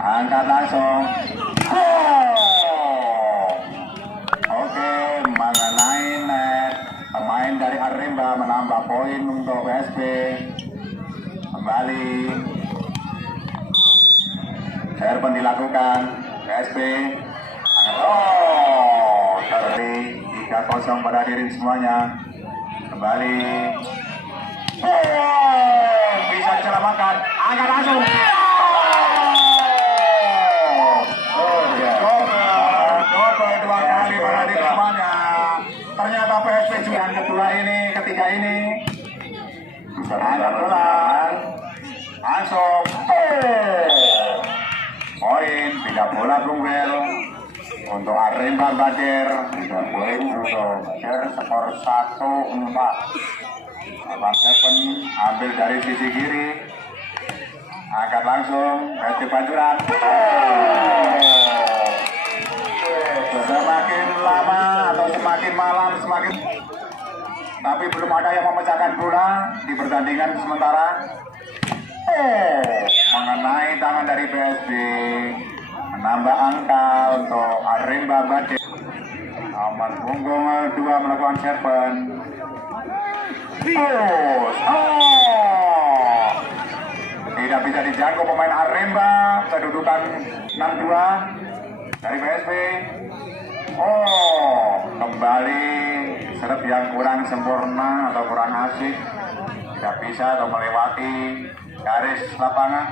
angkat langsung. Oh. Oke, mengenai net. Pemain dari Aremba menambah poin untuk PSB. Kembali. Serban dilakukan. PSB. Oh, dari 3-0 pada diri semuanya. Kembali. Oh, bisa diselamatkan. Angkat langsung. Double 2 kali pada diri semuanya. Ternyata PSB juga yang kedua ini, ketiga ini. Angkat ulang. Langsung. Poin, tidak bola Bungwel. Untuk Aremba Badir, 3 poin untuk skor 1-4. Abang Seven ambil dari sisi kiri, angkat langsung, PSB Panjuran. Semakin lama atau semakin malam semakin, tapi belum ada yang memecahkan bola di pertandingan sementara. Mengenai tangan dari PSB, menambah angka untuk Aremba Badir. Nomor punggung 2 melakukan serven. Tidak bisa dijangkau pemain Aremba. Kedudukan 6-2 dari PSB. Kembali serve yang kurang sempurna atau kurang asik. Tidak bisa atau melewati garis lapangan.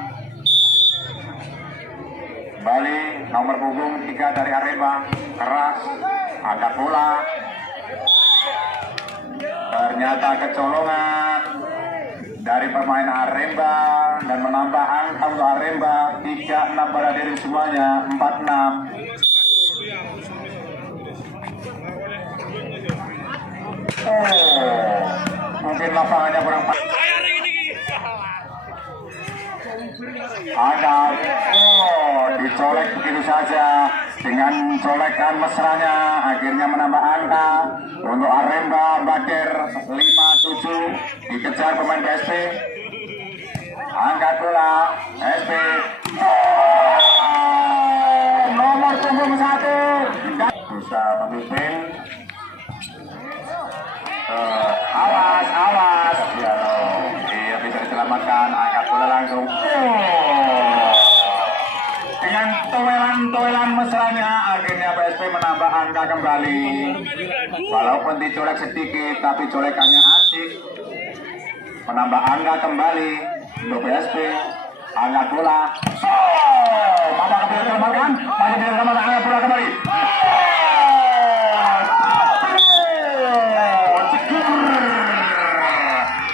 Kembali nomor punggung 3 dari Aremba, keras, angkat bola. Ternyata kecolongan dari pemain Aremba dan menambah angka untuk Aremba. 3-6 pada diri semuanya, 4-6. Mungkin lapangannya kurang pas. Angkat, dicolek begitu saja dengan colekan mesranya, akhirnya menambah angka untuk Aremba Badir 5-7, dikejar pemain PSB. Angkat bola PSB, nomor punggung 1 bisa memimpin. Awas ya, dia bisa diselamatkan, angkat bola langsung. Dengan toelan mesranya, akhirnya PSB menambah angka kembali. Walaupun dicolek sedikit, tapi colekannya asik. Menambah angka kembali untuk PSB. Angkat bola. Maka kembali diselamatkan, masih bisa diselamatkan, angkat bola kembali.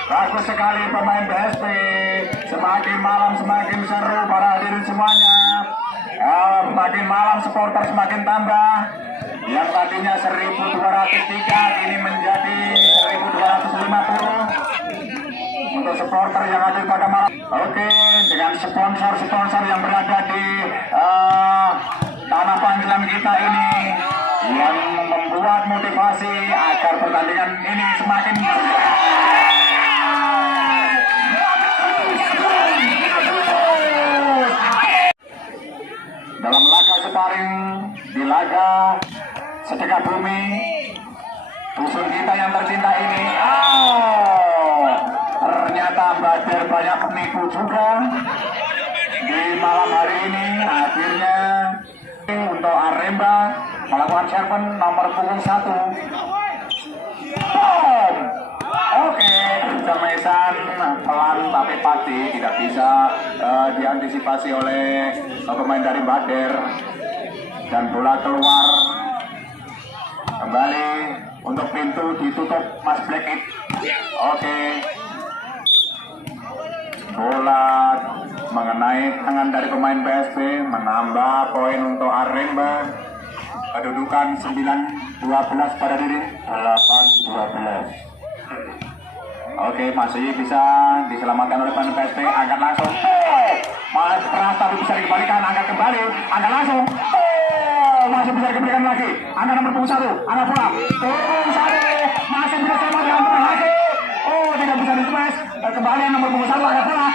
Bagus sekali pemain PSB. Semakin malam semakin seru para hadirin semuanya. Semakin malam supporter semakin tambah. Yang tadinya 1.203 ini menjadi 1.250 untuk supporter yang hadir pada malam. Oke, dengan sponsor-sponsor yang berada di tanah panggilan kita ini yang membuat motivasi agar pertandingan ini semakin dalam laga sparring di laga sedekah bumi dusun kita yang tercinta ini. Ternyata Badir banyak penipu juga di malam hari ini. Akhirnya untuk Aremba melakukan serven nomor punggung 1. Oke, Jamesan pelan tapi pasti, tidak bisa diantisipasi oleh pemain dari Badir, dan bola keluar. Kembali untuk pintu ditutup Mas Blackit. Oke, bola mengenai tangan dari pemain PSB, menambah poin untuk Aremba. Kedudukan 9-12 pada diri, 8-12. Oke, masih bisa diselamatkan oleh pemain PSB. Angkat langsung. Malah keras tapi bisa dikembalikan. Angkat kembali. Angkat langsung. Masih bisa dikembalikan lagi. Angkat nomor punggung 1. Angkat bola. Punggung 1. Masih bisa diselamatkan lagi. Tidak bisa di-smash. Kembali nomor punggung 1. Angkat bola.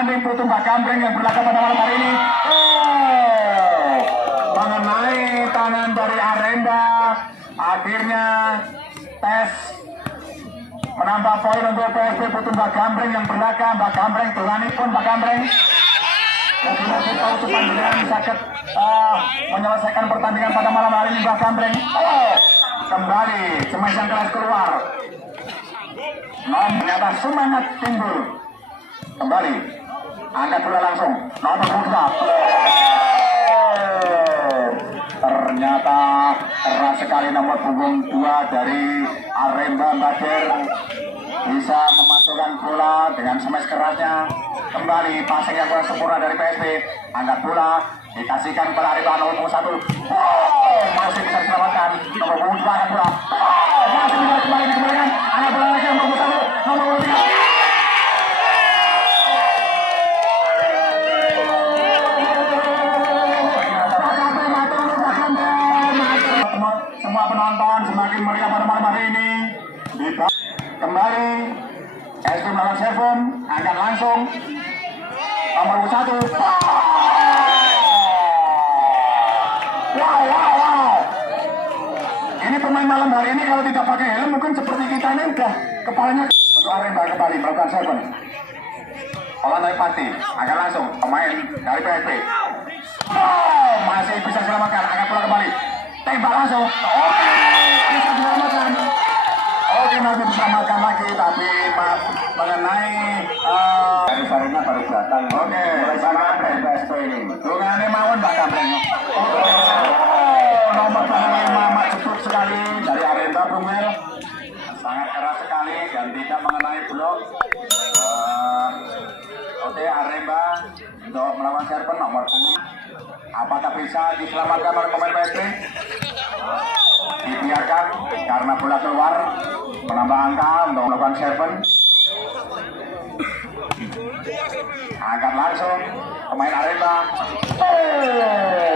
tanding Putu Mbak Gambreng yang berlaga pada malam hari ini. Mengenai tangan dari Aremba, akhirnya tes menambah poin untuk PSB Putu Mbak Gambreng yang berlaga. Mbak Gambreng pun Mbak Gambreng. Lagi-lagi tahu cuma dengan sakit menyelesaikan pertandingan pada malam hari ini Mbak Gambreng. Kembali smash yang keras keluar. Ternyata semangat timbul. Kembali angkat bola langsung nomor 2. Ternyata keras sekali nomor punggung 2 dari Aremba Bader bisa memasukkan bola dengan smash kerasnya. Kembali passing yang kurang sempurna dari PSB. Angkat bola dikasihkan kepada Aremba nomor 1. Masih bisa diselamatkan nomor punggung 2 angkat bola. Masih bisa kembali dikembalikan. Angkat bola lagi nomor 1 nomor 3. Semua penonton semakin meriah pada malam hari ini. Kembali PSB melawan Seven, angkat langsung nomor 1. Wow. Ini pemain malam hari ini kalau tidak pakai helm mungkin seperti kita ini udah kepalanya. Untuk Aremba kembali melakukan Seven. Naik Pati, angkat langsung pemain dari PSB. Masih bisa diselamatkan, angkat bola kembali. Tembak langsung. Bisa diselamatkan. Nanti diselamatkan lagi, tapi mengenai dari Sarina baru datang. Mulai sana dari PSB ini. Tunggannya mawon Mbak Gambreng. Nomor 5 maju sekali dari Aremba Bumel. Sangat keras sekali dan tidak mengenai blok. Aremba untuk melawan Serpen nomor 10. Apakah bisa diselamatkan oleh pemain PSB? Dibiarkan karena bola keluar, menambah angka untuk melakukan Serpen. Angkat langsung pemain Aremba.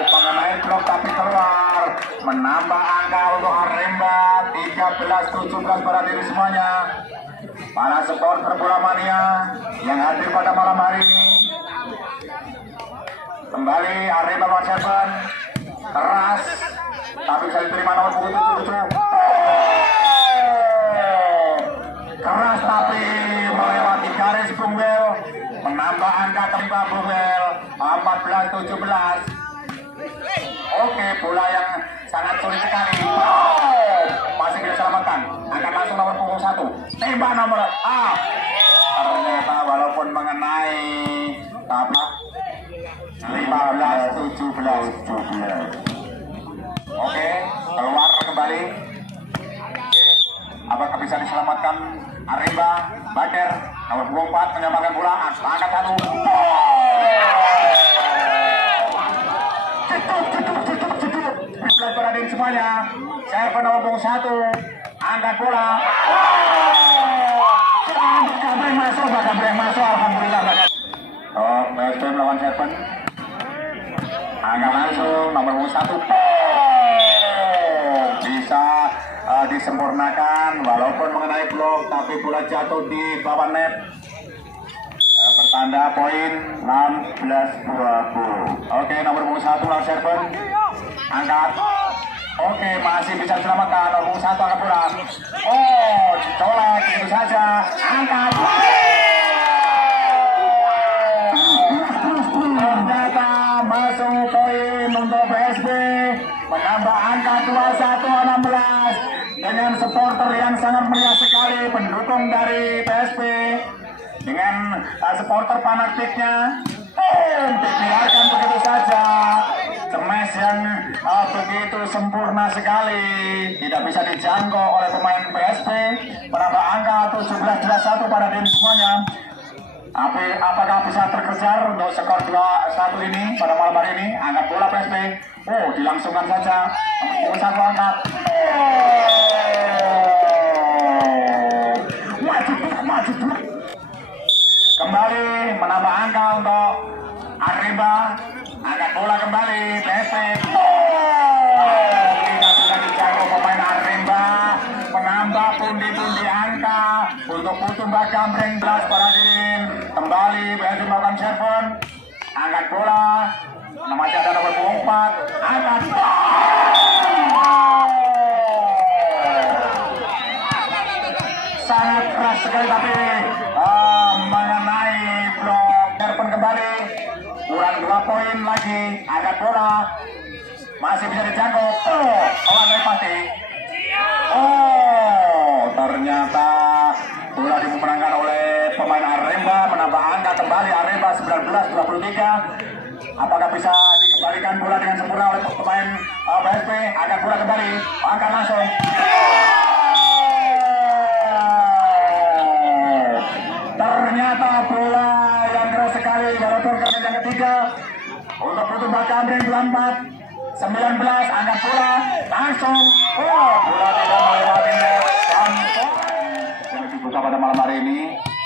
Mengenai blok tapi keluar, menambah angka untuk Aremba. 13-17 pada diri semuanya. Para supporter bola mania yang hadir pada malam hari ini. Kembali Aremba melawan Seven. Keras tapi bisa diterima nomor punggung 7. Keras tapi melewati garis Bumel, menambah angka tempa Bumel 14-17. Bola yang sangat sulit sekali. Masih bisa selamatkan. Angkat langsung nomor punggung 1. Tembak nomor A. Ternyata walaupun mengenai tapi 15-17. Keluar kembali. Apakah bisa diselamatkan Aremba Bader nomor 24 menyelamatkan bola. Angkat 1. Cukup perhatian semuanya. Saya nomor 1 angkat bola. Gambreng masuk, alhamdulillah. PSB melawan Seven. Angkat langsung nomor 1. Bisa disempurnakan walaupun mengenai blok tapi bola jatuh di bawah net. Pertanda poin 16-20. Nomor 1 melawan Seven. Angkat. Masih bisa diselamatkan. Nomor 1 angkat bola. Ditolak begitu saja. Angkat. Ternyata masuk poin untuk PSB. Menambah angka 21-16 dengan supporter yang sangat meriah sekali, pendukung dari PSB dengan supporter fanatiknya. Dibiarkan begitu saja. Smash yang begitu sempurna sekali, tidak bisa dijangkau oleh pemain PSB. Menambah angka 17-21 pada tim semuanya. Apakah bisa terkejar untuk skor 2-1 ini pada malam hari ini? Angkat bola PSB. Dilangsungkan saja. Nomor 1 angkat. Maju. Kembali menambah angka untuk Aremba. Angkat bola kembali PSB. Tidak bisa dijangkau pemain Aremba. Menambah pundi-pundi angka untuk Putu Mbak Gambreng 11 pada diri. Kembali PSB melakukan belakang server, angkat bola, masih ada nomor 24, angkat bola. Sangat keras sekali tapi mengenai blok server kembali, kurang 2 poin lagi, angkat bola, masih bisa dijangkau, oleh Pati. Ternyata bola dimenangkan oleh pemain Aremba, menambah angka kembali Aremba 19-23. Apakah bisa dikembalikan bola dengan sempurna oleh pemain PSP? Angkat bola kembali, angkat langsung. Ternyata bola yang keras sekali walaupun kami yang ketiga untuk Putu Bakambreng 24 19 angkat bola langsung. Bola tidak melewati net dan yang dibuka pada malam hari ini.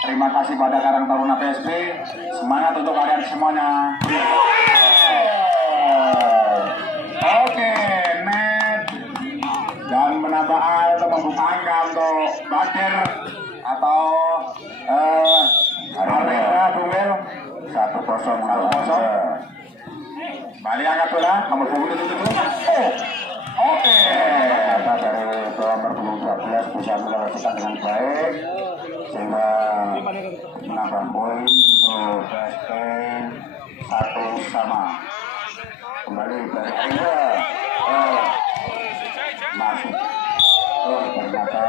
Terima kasih pada Karang Taruna PSP. Semangat untuk kalian semuanya. Oke, net dan menambah atau membuka angka untuk Bakir atau Arena Bumel 1-0. Bali angkat bola nomor 27. Oke. Ternyata dari nomor 12 bisa menyelesaikan dengan baik sehingga menambah poin untuk PSP 1-1. Kembali dari Enda masuk. Ternyata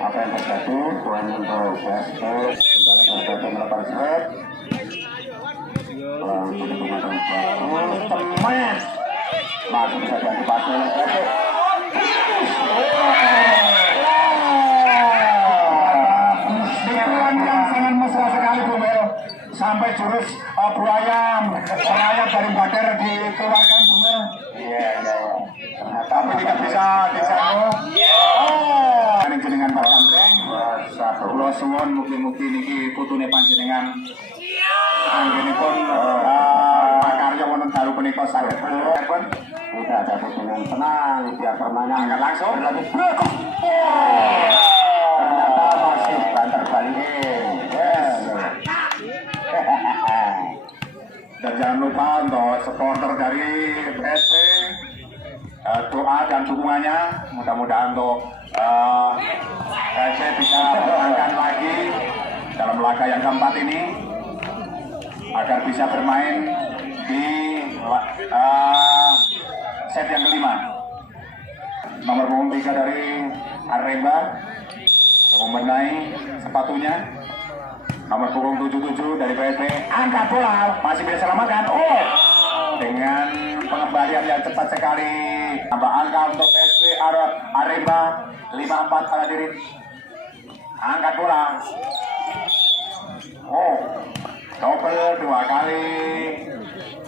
apa yang terjadi poin untuk PSP kembali ke melakukan set. Teman masih bisa diantisipasi oleh PSP. Dengan yang sangat mesra sekali Bumel sampai jurus buaya serayap dari Bakir dikeluarkan Bumel. Iya. Tapi tidak bisa disanggup. Ini jenengan Bakambreng. Kula suwun mugi-mugi niki putune panjenengan anggenipun makarya wonten dalu punika saged pun tidak ada dengan tenang biar permainan nggak langsung lagi ternyata masih banter balik. Dan jangan lupa untuk supporter dari PSP doa dan dukungannya mudah-mudahan untuk PSP bisa menangkan lagi dalam laga yang keempat ini agar bisa bermain di set yang kelima. Nomor punggung 3 dari Aremba membenahi sepatunya. Nomor punggung 77 dari PSP angkat bola masih bisa selamatkan. Dengan pengembalian yang cepat sekali. Tambah angka untuk PSP Aremba 54 pada diri. Angkat bola. Double 2 kali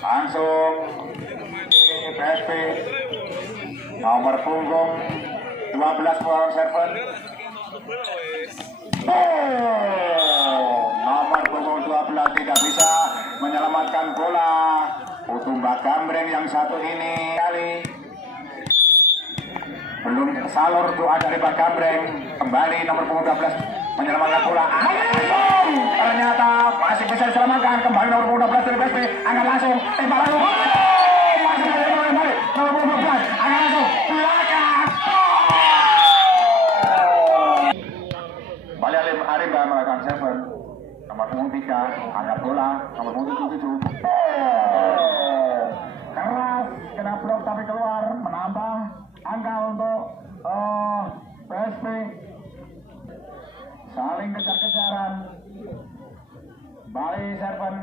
langsung PSP nomor punggung 12 power server. Nomor punggung 12 tidak bisa menyelamatkan bola. Putu Bakambreng yang satu ini kali belum salur doa dari Bakambreng. Kembali nomor punggung 12 menyelamatkan bola. Ternyata masih bisa diselamatkan. Kembali nomor punggung 12 dari PSP. Angkat langsung. Tembak langsung. Masih bisa kembali. Nomor punggung 12. Angkat langsung. Belakang. Kembali Aremba melakukan server. Nomor punggung 3. Angkat bola. Nomor punggung 7. Keras. Kena blok tapi keluar. Menambah angka untuk PSP. Saling kejar-kejaran. Bali serven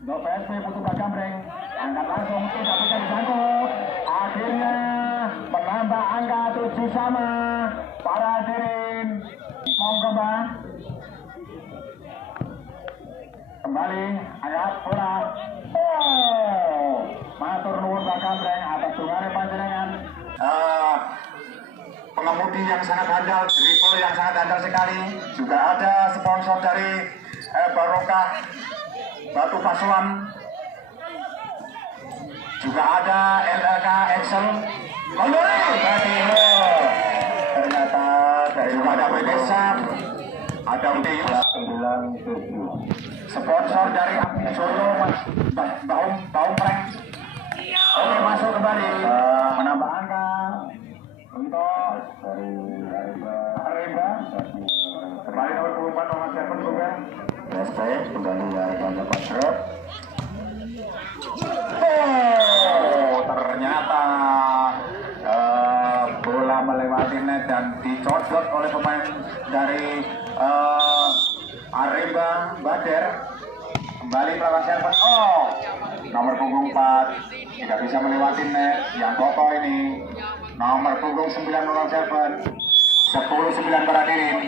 untuk PSP Putu Bakambreng. Angkat langsung tidak bisa dijangkau. Akhirnya menambah angka 7-sama. Para hadirin monggo Bang. Kembali angkat bola. Matur nuwun Bakambreng atas dungane panjenengan. Pengemudi yang sangat handal, dribble yang sangat handal sekali. Juga ada sponsor dari Barokah Batu Pasuan. Juga ada LLK Excel. Ternyata dari ada PT Sap, ada UD 97. sponsor dari Api Solo Baum Prank. Oke, masuk kembali menambah angka untuk dari Aremba kembali nomor 24 nomor 7 juga PSP kembali dari Ganda Pasrep. Ternyata bola melewati net dan dicodot oleh pemain dari Aremba Bader. Kembali melawan server. Nomor punggung 4 tidak bisa melewati net. Yang kokoh ini nomor punggung 9 melawan server. 10-9 berhadirin.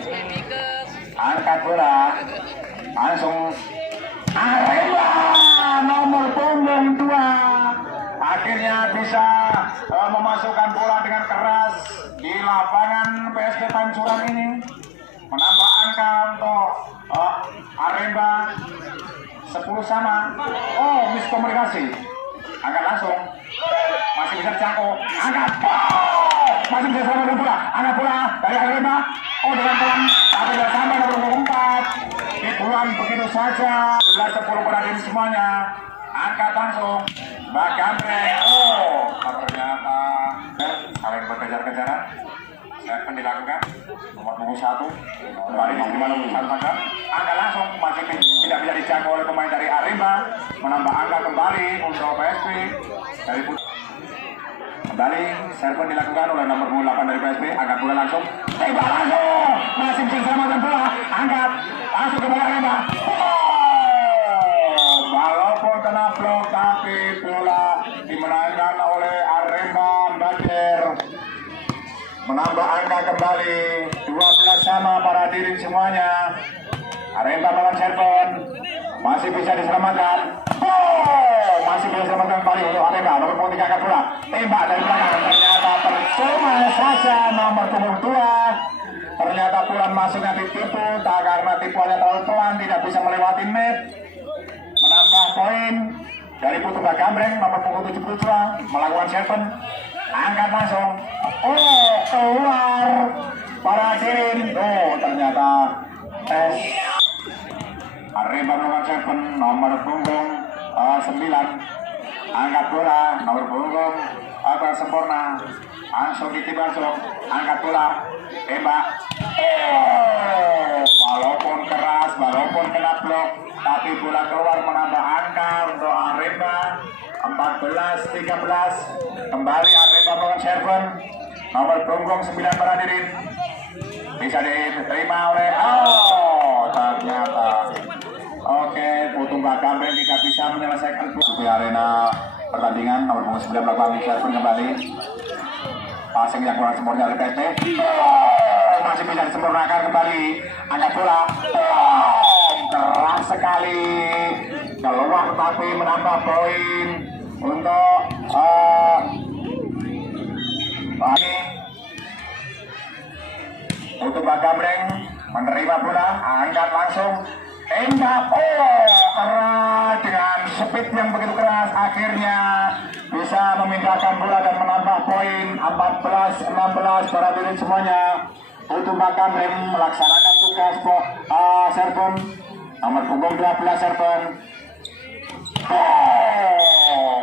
Angkat bola langsung Aremba nomor punggung 2 akhirnya bisa memasukkan bola dengan keras di lapangan PSP Pancuran ini, menambah angka untuk Aremba 10 sama. Miskomunikasi. Angkat langsung. Masih bisa dijangkau. Angkat. Masih bisa selamatkan bola. Angkat bola dari Aremba. Dengan pelan. Tapi tidak sampai nomor 4. Dibuang begitu saja. 11-10 berhadirin semuanya. Angkat langsung. Mbak Gambreng. Ternyata saling berkejar-kejaran. Serven dilakukan. Nomor punggung 1. Kembali nomor 5 saja. Angka langsung masih tidak bisa dijangkau oleh pemain dari Aremba. Menambah angka kembali untuk PSP dari kembali serven dilakukan oleh nomor 8 dari PSP. Angkat bola langsung. Tembak langsung. Masih bisa selamatkan bola. Angkat langsung ke bola Aremba. Walaupun kena blok tapi bola dimenangkan oleh Aremba Bader. Menambah angka kembali 12 sama para hadirin semuanya. Aremba melawan serven masih bisa diselamatkan. Masih bisa diselamatkan kembali untuk Aremba. Nomor punggung 3 angkat bola. Tembak dari belakang. Ternyata percuma saja nomor punggung 2. Ternyata pulang masuknya ditipu. Tak karena tipuannya terlalu pelan tidak bisa melewati net. Menambah poin dari Putu Bagambreng nomor punggung 77 melakukan serven. Angkat langsung. Keluar para hadirin. Ternyata tes Aremba melakukan serven nomor punggung 9. Angkat bola nomor punggung sempurna. Langsung ditiba langsung. Angkat bola. Tembak. Walaupun keras, walaupun kena blok, tapi bola keluar menambah angka untuk Aremba 14-13. Kembali Aremba melakukan serven nomor punggung 9 berhadirin. Bisa diterima oleh ternyata Putu Bagambreng tidak bisa menyelesaikan di arena pertandingan. Nomor punggung 9 melakukan serven kembali. Passing yang kurang sempurna dari PSP. Masih bisa disempurnakan kembali. Angkat bola. Keras sekali. Keluar tapi menambah poin untuk ini. Untuk Bagambreng menerima bola, angkat langsung. Tembak. Keras dengan speed yang begitu keras akhirnya bisa memindahkan bola dan menambah poin 14-16 para hadirin semuanya. Untuk Bagambreng melaksanakan tugas serven nomor punggung 12 serven.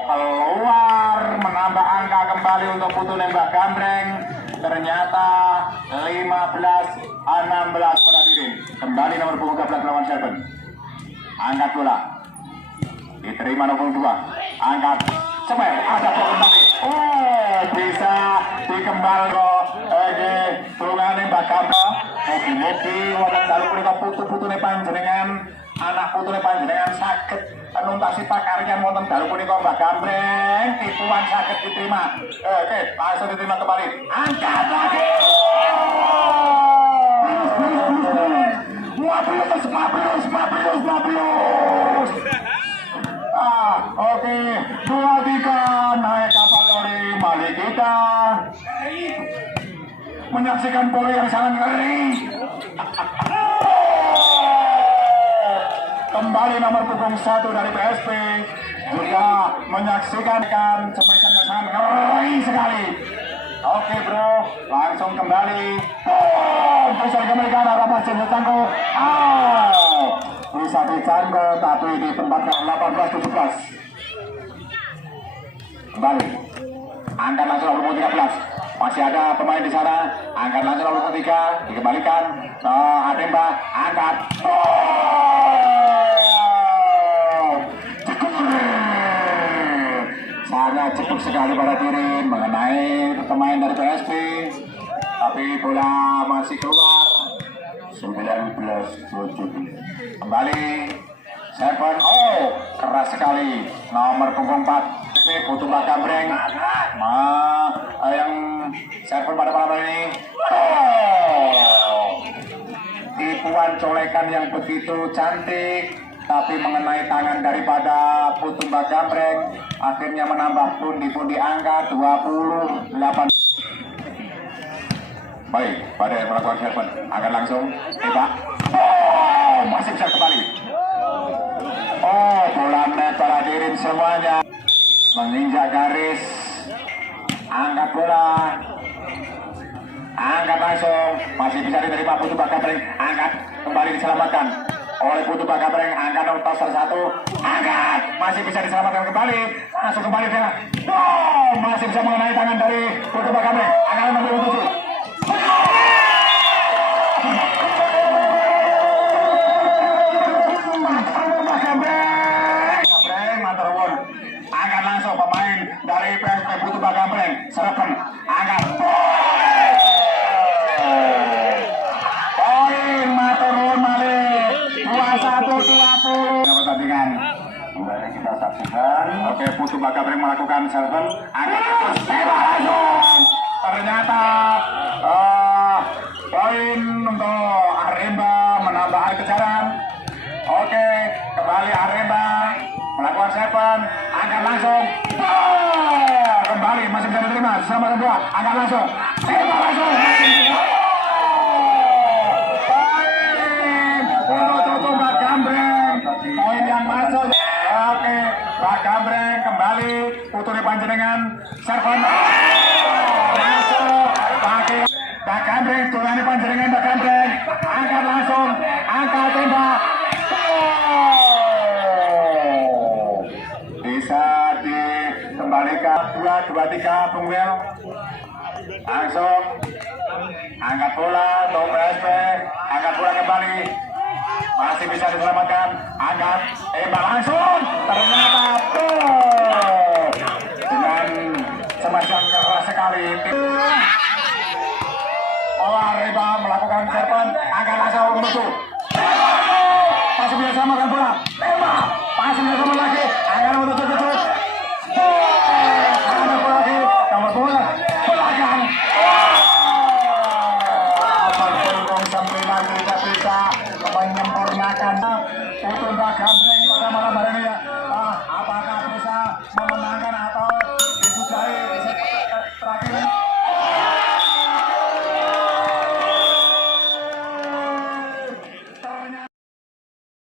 Keluar menambah angka kembali untuk Putu Bagambreng. Ternyata 15-16 para hadirin. Kembali nomor punggung 12 melawan serven. Angkat bola. Diterima nomor 2. Angkat. Semer. Ada bola kembali. Bisa dikembal tulungan Bagambreng. Mugi-mugi wonten dalu punika putu-putune panjenengan, anak putune panjenengan saged nuntasi pakaryan wonten dalu punika Bagambreng. Tipuan saged diterima. Oke, langsung diterima kembali. Angkat lagi. Mabrus. Oke, 2-3 naik kapal lori Mali kita menyaksikan bola yang sangat ngeri. Kembali nomor punggung 1 dari PSP juga menyaksikan semacam yang sangat ngeri sekali. Oke bro, langsung kembali. Bisa dikembalikan arah pasir tangguh. bisa dicanggo tapi ditempatkan 18-17. Kembali angkat langsung nomor 13, masih ada pemain di sana, angkat langsung nomor 3, dikembalikan Aremba, angkat sangat cepat sekali pada diri mengenai pemain dari PSP, tapi bola masih keluar. 19-17. Kembali Seven, keras sekali nomor punggung 4 Putu Bakambreng yang Seven pada malam ini. Tipuan colekan yang begitu cantik tapi mengenai tangan daripada Putu Bakambreng akhirnya menambah pundi-pundi angka 28. Baik, pada yang melakukan Seven akan langsung tembak. Masih bisa kembali. Bola net para hadirin semuanya menginjak garis, angkat bola, angkat langsung, masih bisa diterima Putu Bakambreng, angkat kembali diselamatkan oleh Putu Bakambreng, angkat nomor 1, angkat, masih bisa diselamatkan kembali, langsung kembali dengan, masih bisa mengenai tangan dari Putu Bakambreng, angkat nomor 7. Angkat langsung pemain dari PSP Putu Bakambreng, serapkan, angkat, poin maturun Malik, 21-20. Pertandingan kembali kita saksikan. Oke, Putu Bakambreng melakukan serven, angkat langsung, ternyata poin untuk Aremba menambah kejaran. Oke, kembali Aremba melakukan seven, angkat langsung, kembali masih bisa diterima, sama kedua, angkat langsung, tembak langsung, poin untuk Putu Bakambreng, poin yang masuk. Oke, Bakambreng kembali, Putu di panjenengan, seven, masuk, pakai Bakambreng, turun di panjenengan Bakambreng, angkat langsung, angkat tembak. Bisa dikembalikan 2-3 Bungwel, langsung angkat bola untuk PSP, angkat bola kembali, masih bisa diselamatkan, angkat tembak langsung, ternyata dengan semacam keras sekali. Aremba melakukan serven, angkat langsung menuju, masih bisa diselamatkan bola, tembak, masih bisa sama lagi, angkat nomor 7, angkat bola lagi, nomor bola, belakang. Punggung 9 tidak bisa menyempurnakan Putu Bakambreng pada malam hari ini. Apakah bisa memenangkan